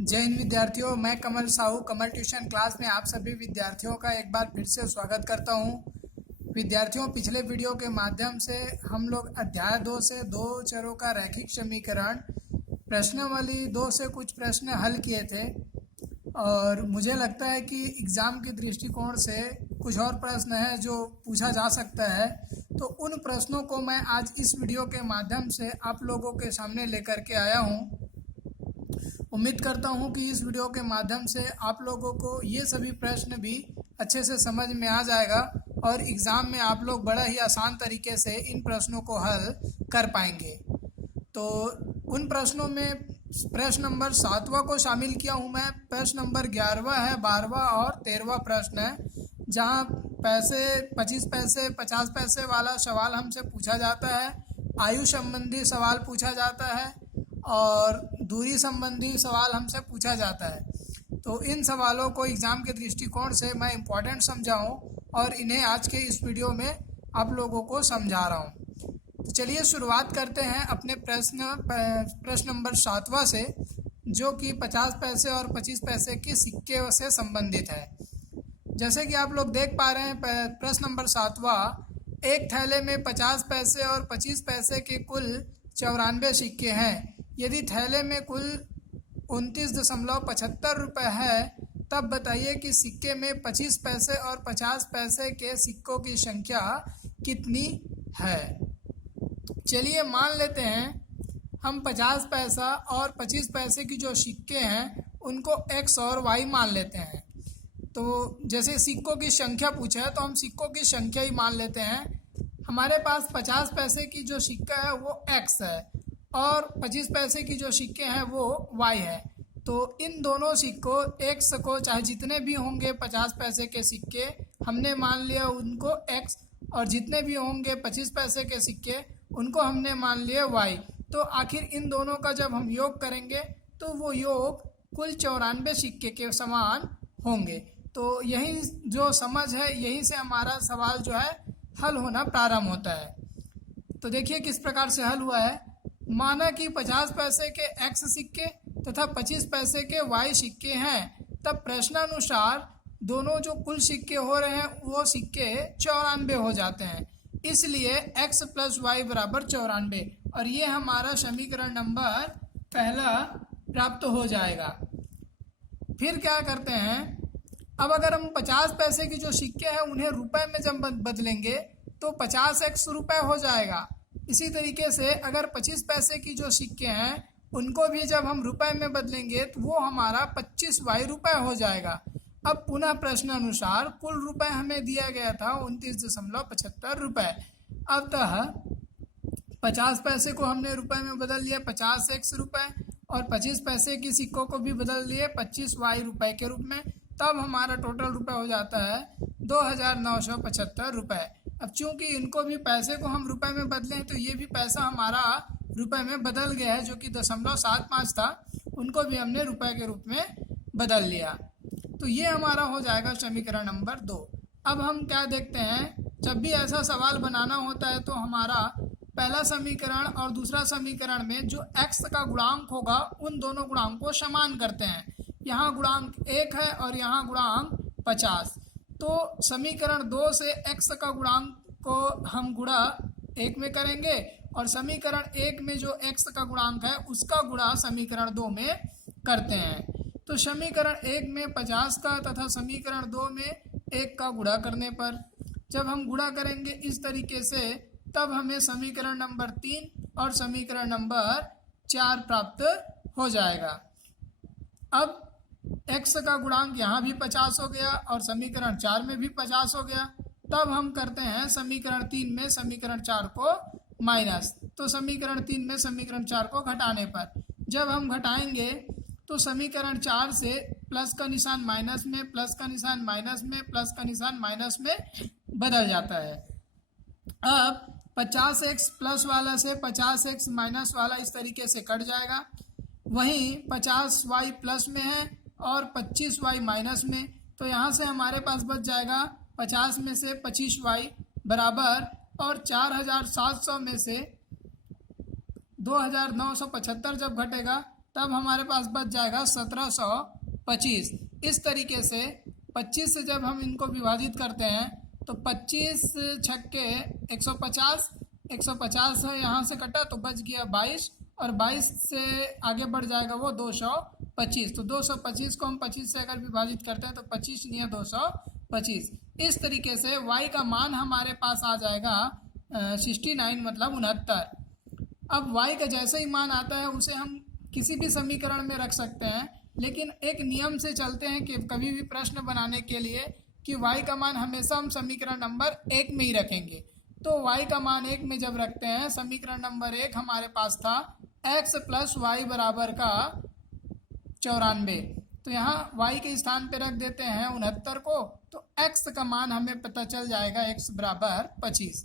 जय हिंद विद्यार्थियों, मैं कमल साहू कमल ट्यूशन क्लास में आप सभी विद्यार्थियों का एक बार फिर से स्वागत करता हूं। विद्यार्थियों, पिछले वीडियो के माध्यम से हम लोग अध्याय 2 से दो चरों का रैखिक समीकरण प्रश्नावली 2 से कुछ प्रश्न हल किए थे और मुझे लगता है कि एग्ज़ाम के दृष्टिकोण से कुछ और प्रश्न है जो पूछा जा सकता है। तो उन प्रश्नों को मैं आज इस वीडियो के माध्यम से आप लोगों के सामने लेकर के आया हूँ। उम्मीद करता हूं कि इस वीडियो के माध्यम से आप लोगों को ये सभी प्रश्न भी अच्छे से समझ में आ जाएगा और एग्ज़ाम में आप लोग बड़ा ही आसान तरीके से इन प्रश्नों को हल कर पाएंगे। तो उन प्रश्नों में प्रश्न नंबर 7वां को शामिल किया हूं मैं। प्रश्न नंबर 11वां है, 12वां और 13वां प्रश्न है, जहां पैसे 25 पैसे 50 पैसे वाला सवाल हमसे पूछा जाता है, आयु संबंधी सवाल पूछा जाता है और दूरी संबंधी सवाल हमसे पूछा जाता है। तो इन सवालों को एग्ज़ाम के दृष्टिकोण से मैं इम्पोर्टेंट समझाऊं और इन्हें आज के इस वीडियो में आप लोगों को समझा रहा हूं। तो चलिए शुरुआत करते हैं अपने प्रश्न नंबर 7वां से, जो कि 50 पैसे और 25 पैसे के सिक्के से संबंधित है। जैसे कि आप लोग देख पा रहे हैं, प्रश्न नंबर 7वां, एक थैले में 50 पैसे और 25 पैसे के कुल 94 सिक्के हैं। यदि थैले में कुल 29.75 रुपये है, तब बताइए कि सिक्के में 25 पैसे और 50 पैसे के सिक्कों की संख्या कितनी है। चलिए मान लेते हैं हम 50 पैसा और 25 पैसे की जो सिक्के हैं उनको x और y मान लेते हैं। तो जैसे सिक्कों की संख्या पूछा है तो हम सिक्कों की संख्या ही मान लेते हैं। हमारे पास 50 पैसे की जो सिक्का है वो x है और 25 पैसे की जो सिक्के हैं वो y है। तो इन दोनों सिक्कों x को, चाहे जितने भी होंगे 50 पैसे के सिक्के हमने मान लिया उनको x, और जितने भी होंगे 25 पैसे के सिक्के उनको हमने मान लिया y। तो आखिर इन दोनों का जब हम योग करेंगे तो वो योग कुल 94 सिक्के के समान होंगे। तो यही जो समझ है, यहीं से हमारा सवाल जो है हल होना प्रारंभ होता है। तो देखिए किस प्रकार से हल हुआ है। माना कि 50 पैसे के x सिक्के तथा 25 पैसे के y सिक्के हैं, तब प्रश्नानुसार दोनों जो कुल सिक्के हो रहे हैं वो सिक्के 94 हो जाते हैं। इसलिए x प्लस वाई बराबर 94, और ये हमारा समीकरण नंबर पहला प्राप्त हो जाएगा। फिर क्या करते हैं, अब अगर हम 50 पैसे की जो सिक्के हैं उन्हें रुपए में जब बदलेंगे तो 50x रुपये हो जाएगा। इसी तरीके से अगर 25 पैसे की जो सिक्के हैं उनको भी जब हम रुपए में बदलेंगे तो वो हमारा 25y रुपये हो जाएगा। अब पुनः प्रश्न अनुसार कुल रुपए हमें दिया गया था 29.75 रुपये। अतः 50 पैसे को हमने रुपए में बदल लिया 50x रुपये और 25 पैसे की सिक्कों को भी बदल लिए 25y रुपये के रूप में। तब हमारा टोटल रुपये हो जाता है 2975 रुपये। अब चूंकि इनको भी पैसे को हम रुपए में बदले हैं तो ये भी पैसा हमारा रुपए में बदल गया है, जो कि 0.75 था, उनको भी हमने रुपए के रूप में बदल लिया। तो ये हमारा हो जाएगा समीकरण नंबर 2। अब हम क्या देखते हैं, जब भी ऐसा सवाल बनाना होता है तो हमारा पहला समीकरण और दूसरा समीकरण में जो x का गुणांक होगा उन दोनों गुणांक को समान करते हैं। यहाँ गुणांक 1 है और यहाँ गुणांक 50। तो समीकरण 2 से x का गुणांक को हम गुणा 1 में करेंगे और समीकरण 1 में जो x का गुणांक है उसका गुणा समीकरण 2 में करते हैं। तो समीकरण 1 में 50 का तथा समीकरण 2 में 1 का गुणा करने पर जब हम गुणा करेंगे इस तरीके से, तब हमें समीकरण नंबर 3 और समीकरण नंबर 4 प्राप्त हो जाएगा। अब x का गुणांक यहाँ भी 50 हो गया और समीकरण 4 में भी 50 हो गया। तब हम करते हैं समीकरण 3 में समीकरण 4 को माइनस। तो समीकरण 3 में समीकरण 4 को घटाने पर जब हम घटाएंगे तो समीकरण 4 से प्लस का निशान माइनस में, प्लस का निशान माइनस में, प्लस का निशान माइनस में बदल जाता है। अब 50x प्लस वाला से 50x माइनस वाला इस तरीके से कट जाएगा। वहीं 50y प्लस में है और 25y माइनस में, तो यहाँ से हमारे पास बच जाएगा 50 में से 25y बराबर, और 4700 में से 2975 जब घटेगा तब हमारे पास बच जाएगा 1725। इस तरीके से 25 से जब हम इनको विभाजित करते हैं तो 25 छक्के 150, 150 है यहाँ से कटा तो बच गया 22, और 22 से आगे बढ़ जाएगा वो 225। तो 225 को हम 25 से अगर विभाजित करते हैं तो 25 नहीं है 225। इस तरीके से y का मान हमारे पास आ जाएगा 69 मतलब 69। अब y का जैसे ही मान आता है उसे हम किसी भी समीकरण में रख सकते हैं, लेकिन एक नियम से चलते हैं कि कभी भी प्रश्न बनाने के लिए कि y का मान हमेशा हम समीकरण नंबर 1 में ही रखेंगे। तो y का मान 1 में जब रखते हैं, समीकरण नंबर 1 हमारे पास था x प्लस वाई बराबर का 94, तो यहाँ y के स्थान पे रख देते हैं 69 को, तो x का मान हमें पता चल जाएगा x बराबर 25।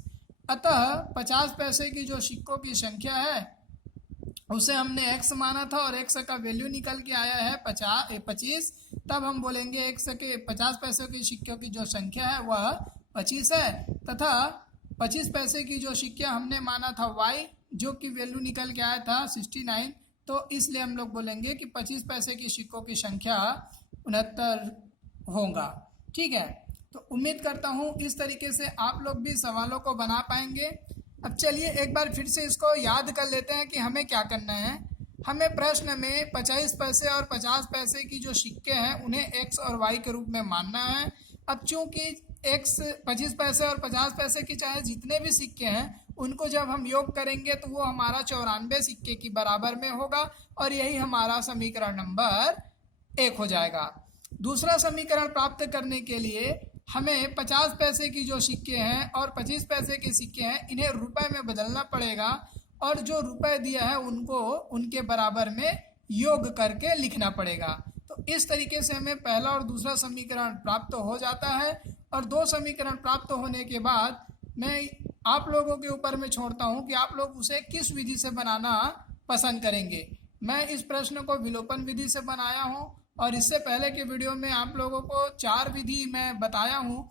अतः 50 पैसे की जो सिक्कों की संख्या है उसे हमने x माना था और x का वैल्यू निकल के आया है 25। तब हम बोलेंगे x के 50 पैसे की सिक्कों की जो संख्या है वह 25 है, तथा 25 पैसे की जो सिक्का हमने माना था y जो कि वैल्यू निकल के आया था 69, तो इसलिए हम लोग बोलेंगे कि 25 पैसे की सिक्कों की संख्या 69 होगा। ठीक है, तो उम्मीद करता हूँ इस तरीके से आप लोग भी सवालों को बना पाएंगे। अब चलिए एक बार फिर से इसको याद कर लेते हैं कि हमें क्या करना है। हमें प्रश्न में 25 पैसे और 50 पैसे की जो सिक्के हैं उन्हें x और y के रूप में मानना है। अब चूंकि x 25 पैसे और 50 पैसे की चाहे जितने भी सिक्के हैं उनको जब हम योग करेंगे तो वो हमारा 94 सिक्के की बराबर में होगा, और यही हमारा समीकरण नंबर 1 हो जाएगा। दूसरा समीकरण प्राप्त करने के लिए हमें 50 पैसे की जो सिक्के हैं और 25 पैसे के सिक्के हैं इन्हें रुपए में बदलना पड़ेगा, और जो रुपए दिया है उनको उनके बराबर में योग करके लिखना पड़ेगा। तो इस तरीके से हमें पहला और दूसरा समीकरण प्राप्त हो जाता है, और दो समीकरण प्राप्त होने के बाद मैं आप लोगों के ऊपर में छोड़ता हूं कि आप लोग उसे किस विधि से बनाना पसंद करेंगे। मैं इस प्रश्न को विलोपन विधि से बनाया हूं, और इससे पहले के वीडियो में आप लोगों को 4 विधि मैं बताया हूं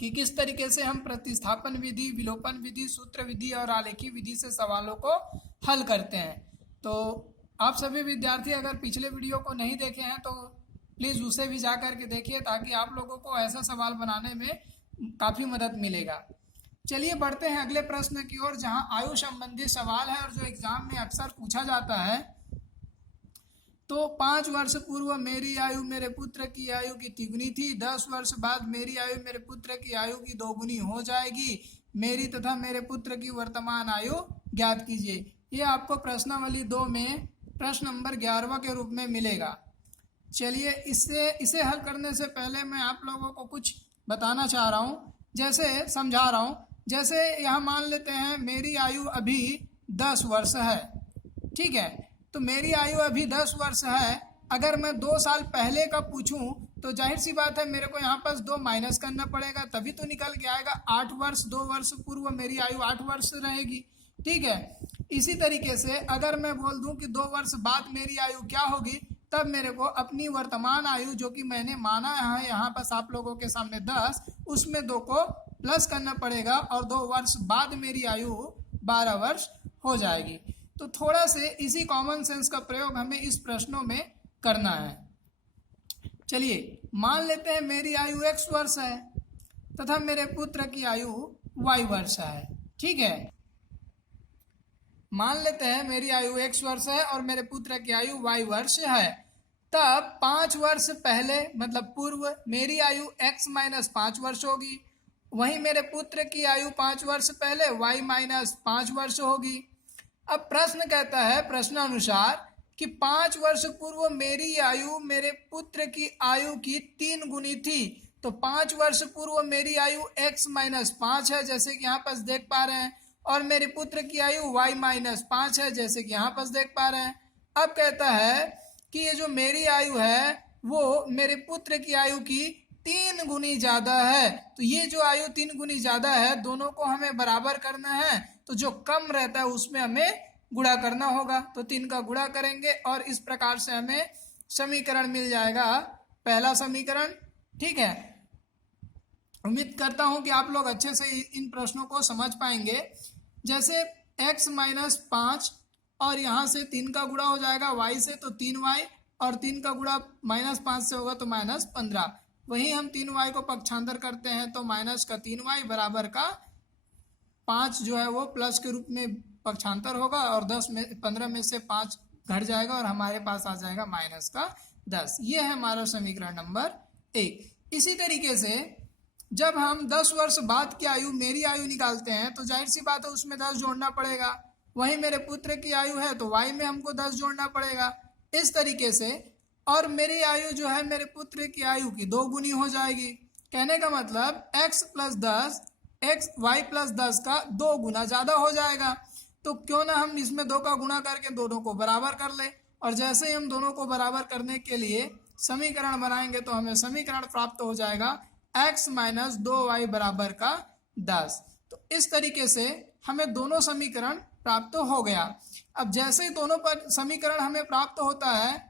कि किस तरीके से हम प्रतिस्थापन विधि, विलोपन विधि, सूत्र विधि और आलेखी विधि से सवालों को हल करते हैं। तो आप सभी विद्यार्थी अगर पिछले वीडियो को नहीं देखे हैं तो प्लीज़ उसे भी जा कर के देखिए, ताकि आप लोगों को ऐसा सवाल बनाने में काफ़ी मदद मिलेगा। चलिए बढ़ते हैं अगले प्रश्न की ओर, जहां आयु संबंधी सवाल है और जो एग्जाम में अक्सर पूछा जाता है। तो 5 वर्ष पूर्व मेरी आयु मेरे पुत्र की आयु की तिगुनी थी, 10 वर्ष बाद मेरी आयु मेरे पुत्र की आयु की दोगुनी हो जाएगी, मेरी तथा मेरे पुत्र की वर्तमान आयु ज्ञात कीजिए। ये आपको प्रश्नावली 2 में प्रश्न नंबर 11वां के रूप में मिलेगा। चलिए इसे हल करने से पहले मैं आप लोगों को कुछ बताना चाह रहा हूँ, जैसे समझा रहा हूँ। जैसे यहाँ मान लेते हैं मेरी आयु अभी 10 वर्ष है, ठीक है, तो मेरी आयु अभी 10 वर्ष है। अगर मैं 2 साल पहले का पूछूं तो जाहिर सी बात है मेरे को यहाँ पर 2 माइनस करना पड़ेगा, तभी तो निकल के आएगा 8 वर्ष। 2 वर्ष पूर्व मेरी आयु 8 वर्ष रहेगी, ठीक है। इसी तरीके से अगर मैं बोल दूं कि 2 वर्ष बाद मेरी आयु क्या होगी, तब मेरे को अपनी वर्तमान आयु जो कि मैंने माना है यहाँ पर आप लोगों के सामने 10, उसमें 2 को प्लस करना पड़ेगा, और 2 वर्ष बाद मेरी आयु 12 वर्ष हो जाएगी। तो थोड़ा से इसी कॉमन सेंस का प्रयोग हमें इस प्रश्नों में करना है। चलिए मान लेते हैं मेरी आयु x वर्ष है तथा मेरे पुत्र की आयु y वर्ष है, ठीक है। मान लेते हैं मेरी आयु x वर्ष है और मेरे पुत्र की आयु y वर्ष है। तब 5 वर्ष पहले मतलब पूर्व मेरी आयु x माइनस 5 वर्ष होगी, वहीं मेरे पुत्र की आयु 5 वर्ष पहले y माइनस 5 वर्ष होगी। अब प्रश्न कहता है प्रश्नानुसार कि 5 वर्ष पूर्व मेरी आयु मेरे पुत्र की आयु की 3 गुनी थी, तो 5 वर्ष पूर्व मेरी आयु x माइनस 5 है जैसे कि यहाँ पर देख पा रहे हैं, और मेरे पुत्र की आयु y माइनस 5 है जैसे कि यहाँ पर देख पा रहे हैं। अब कहता है कि ये जो मेरी आयु है वो मेरे पुत्र की आयु की 3 गुनी ज्यादा है, तो ये जो आयु 3 गुनी ज्यादा है दोनों को हमें बराबर करना है, तो जो कम रहता है उसमें हमें गुणा करना होगा। तो 3 का गुणा करेंगे और इस प्रकार से हमें समीकरण मिल जाएगा, पहला समीकरण, ठीक है। उम्मीद करता हूं कि आप लोग अच्छे से इन प्रश्नों को समझ पाएंगे। जैसे x माइनस 5 और यहाँ से 3 का गुणा हो जाएगा y से, तो 3y, और 3 का गुणा -5 से होगा तो -15। वहीं हम 3y को पक्षांतर करते हैं तो माइनस का 3y बराबर का 5 जो है वो प्लस के रूप में पक्षांतर होगा, और 15 में से 5 घट जाएगा और हमारे पास आ जाएगा -10। ये है हमारा समीकरण नंबर 1। इसी तरीके से जब हम 10 वर्ष बाद की आयु, मेरी आयु निकालते हैं तो जाहिर सी बात है उसमें 10 जोड़ना पड़ेगा। वहीं मेरे पुत्र की आयु है तो y में हमको 10 जोड़ना पड़ेगा। इस तरीके से, और मेरी आयु जो है मेरे पुत्र की आयु की 2 गुनी हो जाएगी। कहने का मतलब x + 10 y + 10 का 2 गुना ज़्यादा हो जाएगा। तो क्यों ना हम इसमें 2 का गुणा करके दोनों को बराबर कर लें, और जैसे ही हम दोनों को बराबर करने के लिए समीकरण बनाएंगे तो हमें समीकरण प्राप्त हो जाएगा x - 2y बराबर का 10। तो इस तरीके से हमें दोनों समीकरण प्राप्त हो गया। अब जैसे ही दोनों पर समीकरण हमें प्राप्त होता है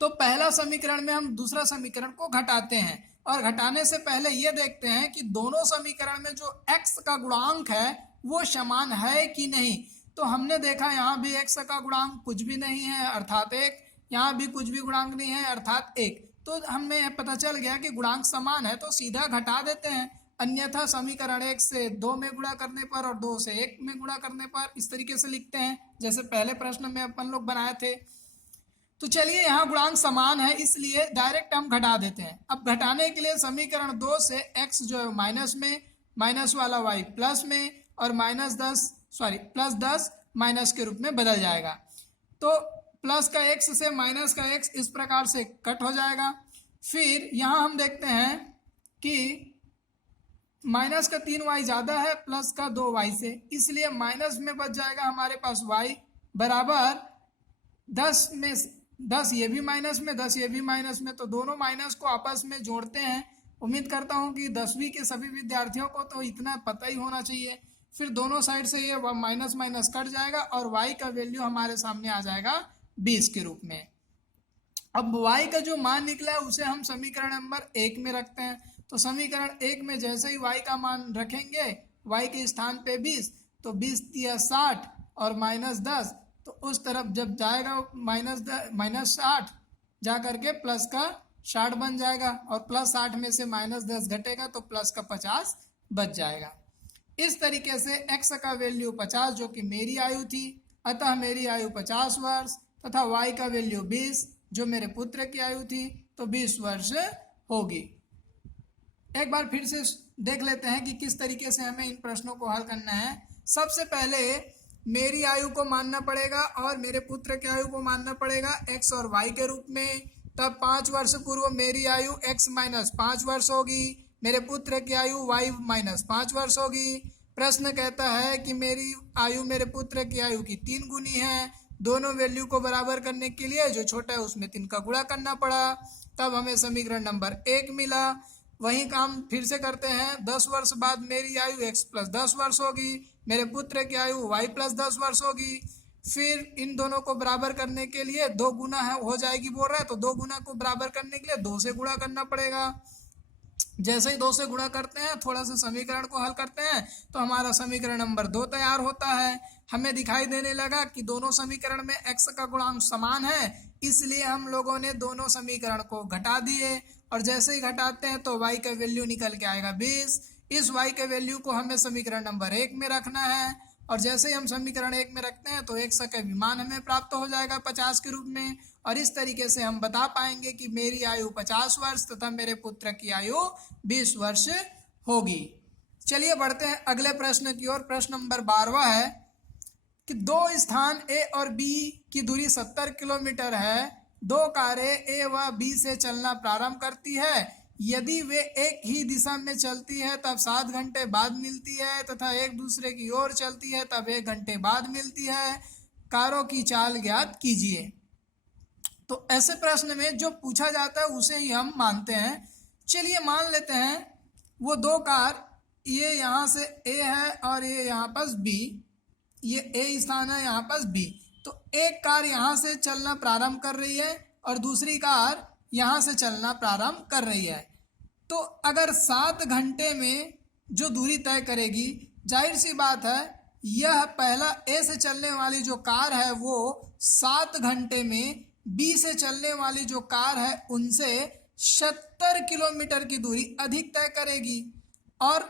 तो पहला समीकरण में हम दूसरा समीकरण को घटाते हैं, और घटाने से पहले ये देखते हैं कि दोनों समीकरण में जो x का गुणांक है वो समान है कि नहीं। तो हमने देखा यहाँ भी x का गुणांक कुछ भी नहीं है अर्थात 1, यहाँ भी कुछ भी गुणांक नहीं है अर्थात 1। तो हमें पता चल गया कि गुणांक समान है, तो सीधा घटा देते हैं। अन्यथा समीकरण 1 से 2 में गुणा करने पर और 2 से 1 में गुणा करने पर इस तरीके से लिखते हैं जैसे पहले प्रश्न में अपन लोग बनाए थे। तो चलिए यहाँ गुणांक समान है इसलिए डायरेक्ट हम घटा देते हैं। अब घटाने के लिए समीकरण 2 से x जो है माइनस में, माइनस वाला y प्लस में, और +10 माइनस के रूप में बदल जाएगा। तो प्लस का x से माइनस का x इस प्रकार से कट हो जाएगा। फिर यहाँ हम देखते हैं कि माइनस का 3y ज़्यादा है प्लस का 2y से, इसलिए माइनस में बच जाएगा हमारे पास y बराबर 10 में 10 ये भी माइनस में, 10 ये भी माइनस में, तो दोनों माइनस को आपस में जोड़ते हैं। उम्मीद करता हूँ कि 10वीं के सभी विद्यार्थियों को तो इतना पता ही होना चाहिए। फिर दोनों साइड से ये माइनस माइनस कट जाएगा और y का वैल्यू हमारे सामने आ जाएगा 20 के रूप में। अब y का जो मान निकला है उसे हम समीकरण नंबर 1 में रखते हैं। तो समीकरण 1 में जैसे ही y का मान रखेंगे, y के स्थान पे 20, तो 20 × 60 और -10, तो उस तरफ जब जाएगा -60 जा करके प्लस का 60 बन जाएगा, और +60 में से -10 घटेगा तो प्लस का 50 बच जाएगा। इस तरीके से x का वैल्यू 50 जो कि मेरी आयु थी, अतः मेरी आयु 50 वर्ष, तथा y का वैल्यू 20 जो मेरे पुत्र की आयु थी, तो 20 वर्ष होगी। एक बार फिर से देख लेते हैं कि किस तरीके से हमें इन प्रश्नों को हल करना है। सबसे पहले मेरी आयु को मानना पड़ेगा और मेरे पुत्र की आयु को मानना पड़ेगा x और y के रूप में। तब 5 वर्ष पूर्व मेरी आयु x - 5 वर्ष होगी, मेरे पुत्र की आयु y - 5 वर्ष होगी। प्रश्न कहता है कि मेरी आयु मेरे पुत्र की आयु की 3 गुनी है। दोनों वैल्यू को बराबर करने के लिए जो छोटा है उसमें 3 का गुणा करना पड़ा, तब हमें समीकरण नंबर 1 मिला। वही काम फिर से करते हैं। 10 वर्ष बाद मेरी आयु x + 10 वर्ष होगी, मेरे पुत्र की आयु y + 10 वर्ष होगी। फिर इन दोनों को बराबर करने के लिए 2 गुना हो जाएगी बोल रहा है, तो 2 गुना को बराबर करने के लिए 2 से गुणा करना पड़ेगा। जैसे ही 2 से गुणा करते हैं, थोड़ा सा समीकरण को हल करते हैं, तो हमारा समीकरण नंबर 2 तैयार होता है। हमें दिखाई देने लगा कि दोनों समीकरण में x का गुणांक समान है, इसलिए हम लोगों ने दोनों समीकरण को घटा दिए, और जैसे ही घटाते हैं तो y का वैल्यू निकल के आएगा 20। इस y के वैल्यू को हमें समीकरण नंबर 1 में रखना है, और जैसे ही हम समीकरण 1 में रखते हैं तो x का विमान हमें प्राप्त हो जाएगा 50 के रूप में, और इस तरीके से हम बता पाएंगे कि मेरी आयु 50 वर्ष तथा मेरे पुत्र की आयु 20 वर्ष होगी। चलिए बढ़ते हैं अगले प्रश्न की ओर। प्रश्न नंबर 12वां है कि 2 स्थान A और B की दूरी 70 किलोमीटर है। 2 कारें A व B से चलना प्रारंभ करती है। यदि वे एक ही दिशा में चलती है तब 7 घंटे बाद मिलती है, तथा एक दूसरे की ओर चलती है तब 1 घंटे बाद मिलती है। कारों की चाल ज्ञात कीजिए। तो ऐसे प्रश्न में जो पूछा जाता है उसे ही हम मानते हैं। चलिए मान लेते हैं वो 2 कार, ये यहाँ से A है और ये यहाँ पास B, ये A स्थान है यहाँ पास B। तो एक कार यहाँ से चलना प्रारंभ कर रही है और दूसरी कार यहाँ से चलना प्रारंभ कर रही है। तो अगर 7 घंटे में जो दूरी तय करेगी, जाहिर सी बात है यह पहला ए से चलने वाली जो कार है वो 7 घंटे में बी से चलने वाली जो कार है उनसे 70 किलोमीटर की दूरी अधिक तय करेगी। और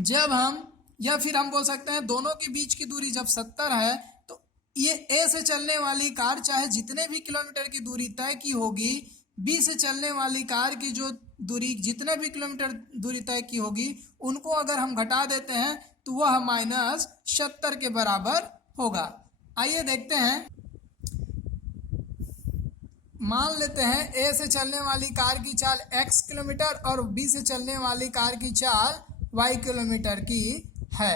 जब हम या फिर हम बोल सकते हैं दोनों के बीच की दूरी जब 70 है तो ये ए से चलने वाली कार चाहे जितने भी किलोमीटर की दूरी तय की होगी, बी से चलने वाली कार की जो दूरी जितने भी किलोमीटर दूरी तय की होगी उनको अगर हम घटा देते हैं तो वह -70 के बराबर होगा। आइए देखते हैं। मान लेते हैं ए से चलने वाली कार की चाल x किलोमीटर और बी से चलने वाली कार की चाल y किलोमीटर की है।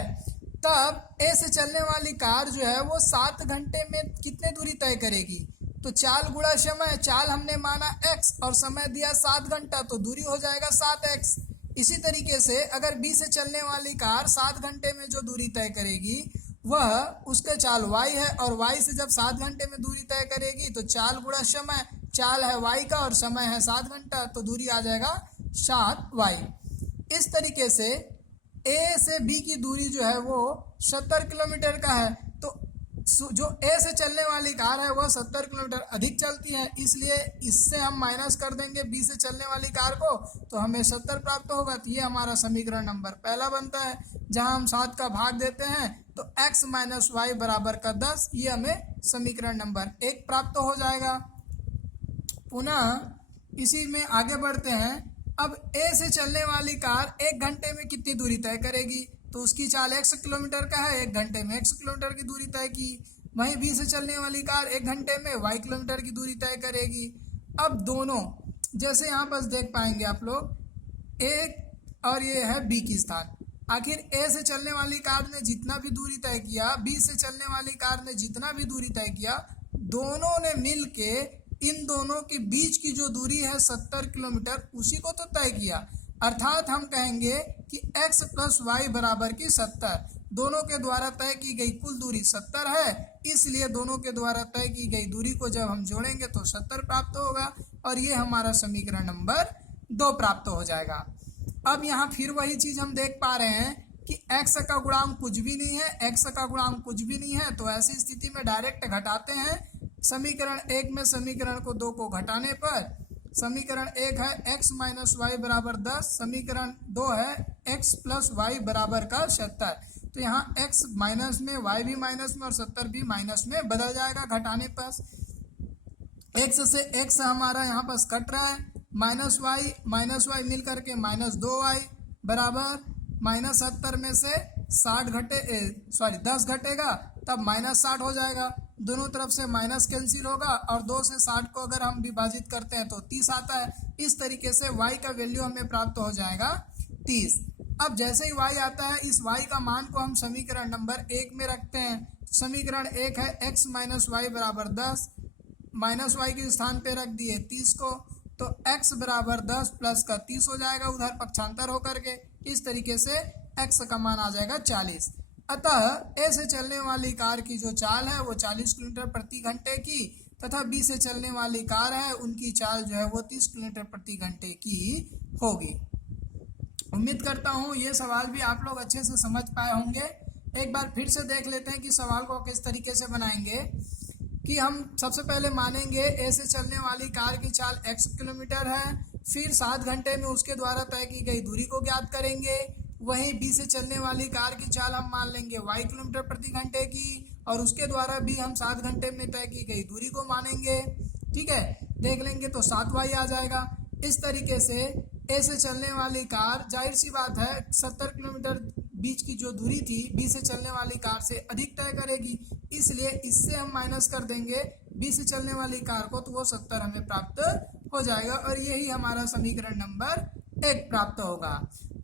तब ए से चलने वाली कार जो है वो 7 घंटे में कितने दूरी तय करेगी? तो चाल गुणा समय, चाल हमने माना x और समय दिया 7 घंटा तो दूरी हो जाएगा 7x। इसी तरीके से अगर बी से चलने वाली कार 7 घंटे में जो दूरी तय करेगी वह उसके चाल y है और y से जब 7 घंटे में दूरी तय करेगी तो चाल गुणा समय, चाल है y का और समय है 7 घंटा तो दूरी आ जाएगा 7y। इस तरीके से a से b की दूरी जो है वो 70 किलोमीटर का है तो जो ए से चलने वाली कार है वह 70 किलोमीटर अधिक चलती है, इसलिए इससे हम माइनस कर देंगे बी से चलने वाली कार को तो हमें 70 प्राप्त होगा। तो ये हमारा समीकरण नंबर पहला बनता है। जहां हम 7 का भाग देते हैं तो x - y बराबर का 10, ये हमें समीकरण नंबर 1 प्राप्त हो जाएगा। पुनः इसी में आगे बढ़ते हैं। अब ए से चलने वाली कार 1 घंटे में कितनी दूरी तय करेगी? तो उसकी चाल x किलोमीटर का है, 1 घंटे में x किलोमीटर की दूरी तय की। वहीं बी से चलने वाली कार 1 घंटे में y किलोमीटर की दूरी तय करेगी। अब दोनों जैसे यहाँ पर देख पाएंगे आप लोग, a और ये है b की स्थान। आखिर a से चलने वाली कार ने जितना भी दूरी तय किया, b से चलने वाली कार ने जितना भी दूरी तय किया, दोनों ने मिल के इन दोनों के बीच की जो दूरी है 70 किलोमीटर उसी को तो तय किया। अर्थात हम कहेंगे कि x + y बराबर की 70, दोनों के द्वारा तय की गई कुल दूरी 70 है, इसलिए दोनों के द्वारा तय की गई दूरी को जब हम जोड़ेंगे तो 70 प्राप्त होगा और ये हमारा समीकरण नंबर 2 प्राप्त हो जाएगा। अब यहाँ फिर वही चीज हम देख पा रहे हैं कि x का गुणांक कुछ भी नहीं है, x का गुणांक कुछ भी नहीं है, तो ऐसी स्थिति में डायरेक्ट घटाते हैं। समीकरण 1 में समीकरण को 2 को घटाने पर समीकरण 1 है x - y बराबर 10, समीकरण 2 है x + y बराबर का 70। तो यहाँ x माइनस में, y भी माइनस में और 70 भी माइनस में बदल जाएगा घटाने पर। x से x हमारा यहाँ पर कट रहा है, -y मिल करके -2y बराबर -70 में से 10 घटेगा तब -60 हो जाएगा। दोनों तरफ से माइनस कैंसिल होगा और 2 से 60 को अगर हम विभाजित करते हैं तो 30 आता है। इस तरीके से y का वैल्यू हमें प्राप्त हो जाएगा 30। अब जैसे ही y आता है इस y का मान को हम समीकरण नंबर 1 में रखते हैं। समीकरण 1 है x - y बराबर 10, -y के स्थान पे रख दिए 30 को, तो x बराबर 10 प्लस का 30 हो जाएगा उधर पक्षांतर होकर के। इस तरीके से x का मान आ जाएगा 40। अतः ए से चलने वाली कार की जो चाल है वो 40 किलोमीटर प्रति घंटे की तथा बी से चलने वाली कार है उनकी चाल जो है वो 30 किलोमीटर प्रति घंटे की होगी। उम्मीद करता हूँ ये सवाल भी आप लोग अच्छे से समझ पाए होंगे। एक बार फिर से देख लेते हैं कि सवाल को किस तरीके से बनाएंगे। कि हम सबसे पहले मानेंगे ए से चलने वाली कार की चाल x किलोमीटर है, फिर 7 घंटे में उसके द्वारा तय की गई दूरी को ज्ञात करेंगे। वहीं बी से चलने वाली कार की चाल हम मान लेंगे y किलोमीटर प्रति घंटे की और उसके द्वारा भी हम 7 घंटे में तय की गई दूरी को मानेंगे। ठीक है, देख लेंगे तो 7y आ जाएगा। इस तरीके से ए से चलने वाली कार, जाहिर सी बात है 70 किलोमीटर बीच की जो दूरी थी बी से चलने वाली कार से अधिक तय करेगी, इसलिए इससे हम माइनस कर देंगे बी से चलने वाली कार को तो वो 70 हमें प्राप्त हो जाएगा और यही हमारा समीकरण नंबर 1 प्राप्त होगा।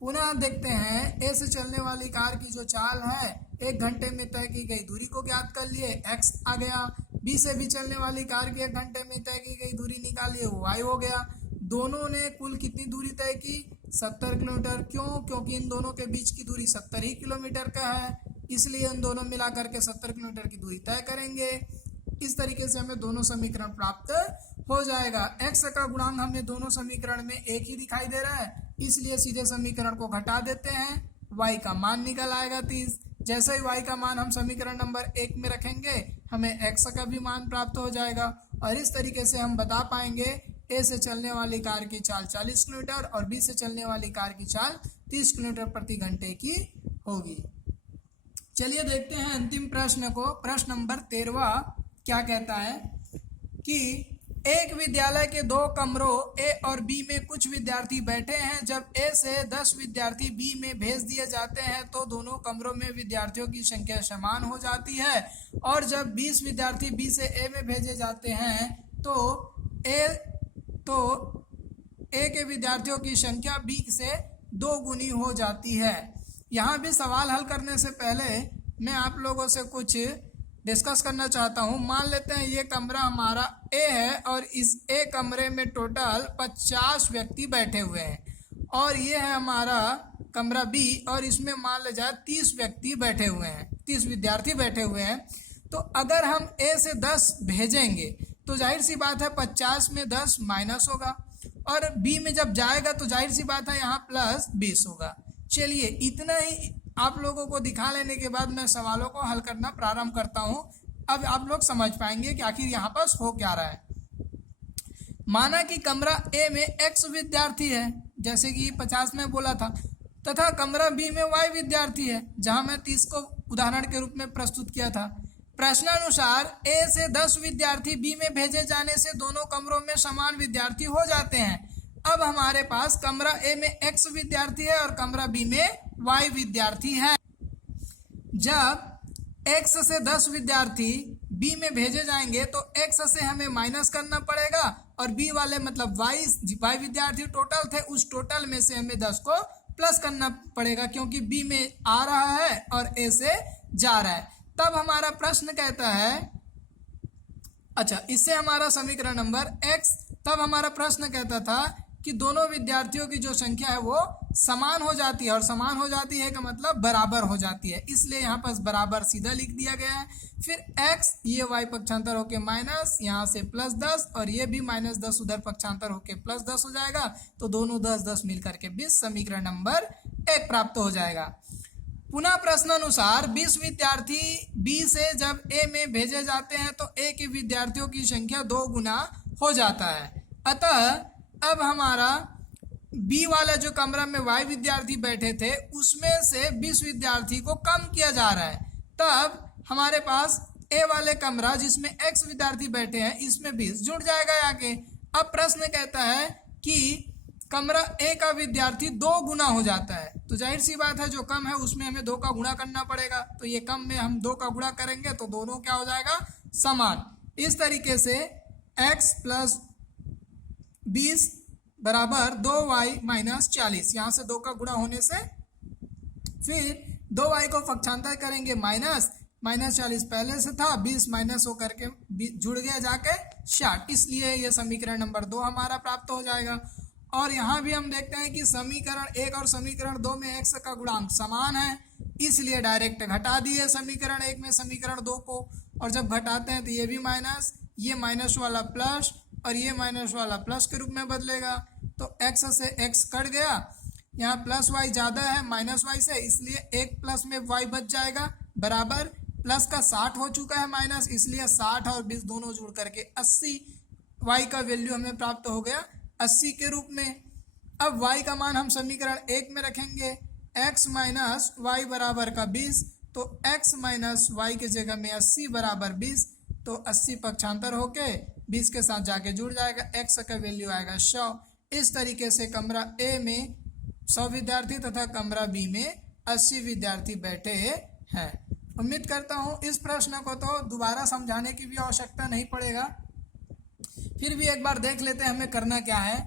पुनः देखते हैं ए से चलने वाली कार की जो चाल है 1 घंटे में तय की गई दूरी को ज्ञात कर लिए, x आ गया। बी से भी चलने वाली कार की 1 घंटे में तय की गई दूरी निकालिए, y हो गया। दोनों ने कुल कितनी दूरी तय की? 70 किलोमीटर। क्यों? क्योंकि इन दोनों के बीच की दूरी 70 ही किलोमीटर का है, इसलिए इन दोनों मिला करके 70 किलोमीटर की दूरी तय करेंगे। इस तरीके से हमें दोनों समीकरण प्राप्त हो जाएगा। x का गुणांक हमें दोनों समीकरण में एक ही दिखाई दे रहा है, इसलिए सीधे समीकरण को घटा देते हैं, y का मान निकल आएगा 30। जैसे ही y का मान हम समीकरण नंबर 1 में रखेंगे हमें x का भी मान प्राप्त हो जाएगा और इस तरीके से हम बता पाएंगे a से चलने वाली कार की चाल 40 किलोमीटर और b से चलने वाली कार की चाल 30 किलोमीटर प्रति घंटे की होगी। चलिए देखते हैं अंतिम प्रश्न को। प्रश्न नंबर 13वां क्या कहता है कि एक विद्यालय के 2 कमरों ए और बी में कुछ विद्यार्थी बैठे हैं। जब ए से 10 विद्यार्थी बी में भेज दिए जाते हैं तो दोनों कमरों में विद्यार्थियों की संख्या समान हो जाती है और जब 20 विद्यार्थी बी से ए में भेजे जाते हैं तो ए के विद्यार्थियों की संख्या बी से 2 गुनी हो जाती है। यहाँ भी सवाल हल करने से पहले मैं आप लोगों से कुछ डिस्कस करना चाहता हूँ। मान लेते हैं ये कमरा हमारा ए है और इस ए कमरे में टोटल 50 व्यक्ति बैठे हुए हैं और ये है हमारा कमरा बी और इसमें मान ले जाए 30 व्यक्ति बैठे हुए हैं, 30 विद्यार्थी बैठे हुए हैं। तो अगर हम ए से 10 भेजेंगे तो जाहिर सी बात है 50 में 10 माइनस होगा और बी में जब जाएगा तो जाहिर सी बात है यहाँ प्लस 20 होगा। चलिए इतना ही आप लोगों को दिखा लेने के बाद मैं सवालों को हल करना प्रारंभ करता हूं। अब आप लोग समझ पाएंगे कि आखिर यहाँ पर हो क्या रहा है। माना कि कमरा ए में x विद्यार्थी है जैसे कि 50 में बोला था तथा कमरा बी में y विद्यार्थी है जहां मैं 30 को उदाहरण के रूप में प्रस्तुत किया था। प्रश्नानुसार ए से 10 विद्यार्थी बी में भेजे जाने से दोनों कमरों में समान विद्यार्थी हो जाते हैं। अब हमारे पास कमरा ए में x विद्यार्थी है और कमरा बी में y विद्यार्थी है। जब x से 10 विद्यार्थी b में भेजे जाएंगे तो x से हमें माइनस करना पड़ेगा और b वाले मतलब y विद्यार्थी टोटल थे, उस टोटल में से हमें 10 को प्लस करना पड़ेगा क्योंकि b में आ रहा है और a से जा रहा है। तब हमारा प्रश्न कहता है, अच्छा इससे हमारा समीकरण नंबर x, तब हमारा प्रश्न कहता था कि दोनों विद्यार्थियों की जो संख्या है वो समान हो जाती है और समान हो जाती है का मतलब बराबर हो जाती है, इसलिए यहाँ पर बराबर सीधा लिख दिया गया है। फिर x ये y पक्षांतर होके माइनस यहाँ से प्लस 10 और ये भी माइनस 10 उधर पक्षांतर होके प्लस 10 हो जाएगा तो दोनों 10 मिल करके 20 समीकरण नंबर 1 प्राप्त हो जाएगा। पुनः प्रश्नानुसार 20 विद्यार्थी बी से जब ए में भेजे जाते हैं तो ए के विद्यार्थियों की संख्या 2 गुना हो जाता है। अतः अब हमारा बी वाला जो कमरा में y विद्यार्थी बैठे थे उसमें से 20 विद्यार्थी को कम किया जा रहा है। तब हमारे पास ए वाले कमरा जिसमें x विद्यार्थी बैठे हैं इसमें 20 जुड़ जाएगा आगे। अब प्रश्न कहता है कि कमरा ए का विद्यार्थी 2 गुना हो जाता है तो जाहिर सी बात है जो कम है उसमें हमें 2 का गुणा करना पड़ेगा, तो ये कम में हम 2 का गुणा करेंगे तो दोनों क्या हो जाएगा समान। इस तरीके से x प्लस 20 बराबर 2y माइनस 40, यहाँ से 2 का गुणा होने से फिर 2y को पक्षांतर करेंगे माइनस 40 पहले से था 20 माइनस होकर के जुड़ गया जाके 60, इसलिए ये समीकरण नंबर 2 हमारा प्राप्त हो जाएगा। और यहाँ भी हम देखते हैं कि समीकरण 1 और समीकरण 2 में x का गुणांक समान है इसलिए डायरेक्ट घटा दिए समीकरण 1 में समीकरण 2 को, और जब घटाते हैं तो ये भी माइनस, ये माइनस वाला प्लस और ये माइनस वाला प्लस के रूप में बदलेगा तो x से x कट गया, यहाँ प्लस y ज़्यादा है माइनस y से इसलिए 1 प्लस में y बच जाएगा बराबर प्लस का 60 हो चुका है माइनस, इसलिए 60 और 20 दोनों जुड़ करके 80 y का वैल्यू हमें प्राप्त हो गया 80 के रूप में। अब y का मान हम समीकरण 1 में रखेंगे, x माइनस वाई बराबर का 20 तो x माइनस वाई की जगह में 80 बराबर 20 तो 80 पक्षांतर होके 20 के साथ जाके जुड़ जाएगा, x का वैल्यू आएगा 100। इस तरीके से कमरा ए में 100 विद्यार्थी तथा कमरा बी में 80 विद्यार्थी बैठे हैं। उम्मीद करता हूँ इस प्रश्न को तो दोबारा समझाने की भी आवश्यकता नहीं पड़ेगा, फिर भी एक बार देख लेते हैं हमें करना क्या है।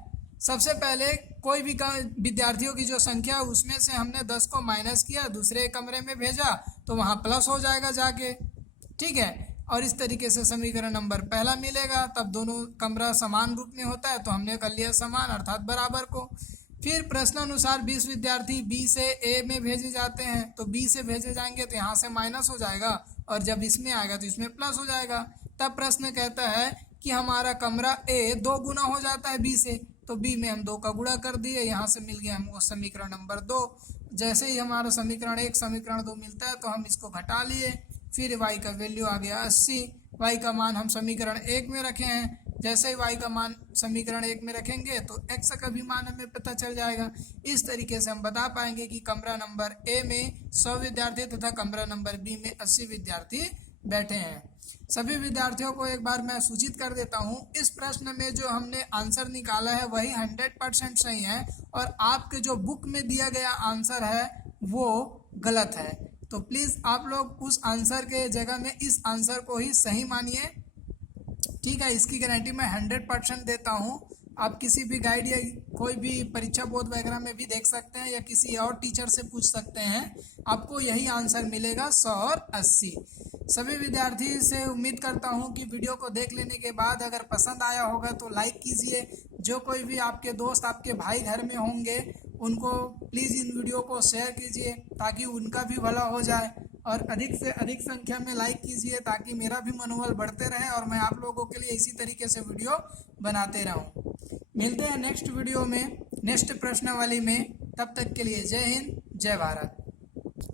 सबसे पहले कोई भी विद्यार्थियों की जो संख्या है उसमें से हमने 10 को माइनस किया, दूसरे कमरे में भेजा तो वहाँ प्लस हो जाएगा जाके, ठीक है। और इस तरीके से समीकरण नंबर पहला मिलेगा, तब दोनों कमरा समान रूप में होता है तो हमने कर लिया समान अर्थात बराबर को। फिर प्रश्नानुसार 20 विद्यार्थी बी से ए में भेजे जाते हैं तो बी से भेजे जाएंगे तो यहाँ से माइनस हो जाएगा और जब इसमें आएगा तो इसमें प्लस हो जाएगा। तब प्रश्न कहता है कि हमारा कमरा ए 2 गुना हो जाता है बी से, तो बी में हम 2 का गुणा कर दिए, यहाँ से मिल गया हमको समीकरण नंबर 2। जैसे ही हमारा समीकरण 1 समीकरण 2 मिलता है तो हम इसको घटा लिए, फिर y का वैल्यू आ गया 80। y का मान हम समीकरण 1 में रखे हैं, जैसे ही y का मान समीकरण 1 में रखेंगे तो x का भी मान हमें पता चल जाएगा। इस तरीके से हम बता पाएंगे कि कमरा नंबर ए में 100 विद्यार्थी तथा कमरा नंबर बी में 80 विद्यार्थी बैठे हैं। सभी विद्यार्थियों को एक बार मैं सूचित कर देता हूं, इस प्रश्न में जो हमने आंसर निकाला है वही 100% सही है और आपके जो बुक में दिया गया आंसर है वो गलत है। तो प्लीज़ आप लोग उस आंसर के जगह में इस आंसर को ही सही मानिए, ठीक है। इसकी गारंटी मैं 100% देता हूँ। आप किसी भी गाइड या कोई भी परीक्षा बोर्ड वगैरह में भी देख सकते हैं या किसी और टीचर से पूछ सकते हैं, आपको यही आंसर मिलेगा 100 और 80। सभी विद्यार्थी से उम्मीद करता हूं कि वीडियो को देख लेने के बाद अगर पसंद आया होगा तो लाइक कीजिए। जो कोई भी आपके दोस्त आपके भाई घर में होंगे उनको प्लीज़ इन वीडियो को शेयर कीजिए ताकि उनका भी भला हो जाए, और अधिक से अधिक संख्या में लाइक कीजिए ताकि मेरा भी मनोबल बढ़ते रहे और मैं आप लोगों के लिए इसी तरीके से वीडियो बनाते रहूं। मिलते हैं नेक्स्ट वीडियो में नेक्स्ट प्रश्नावली में, तब तक के लिए जय हिंद जय भारत।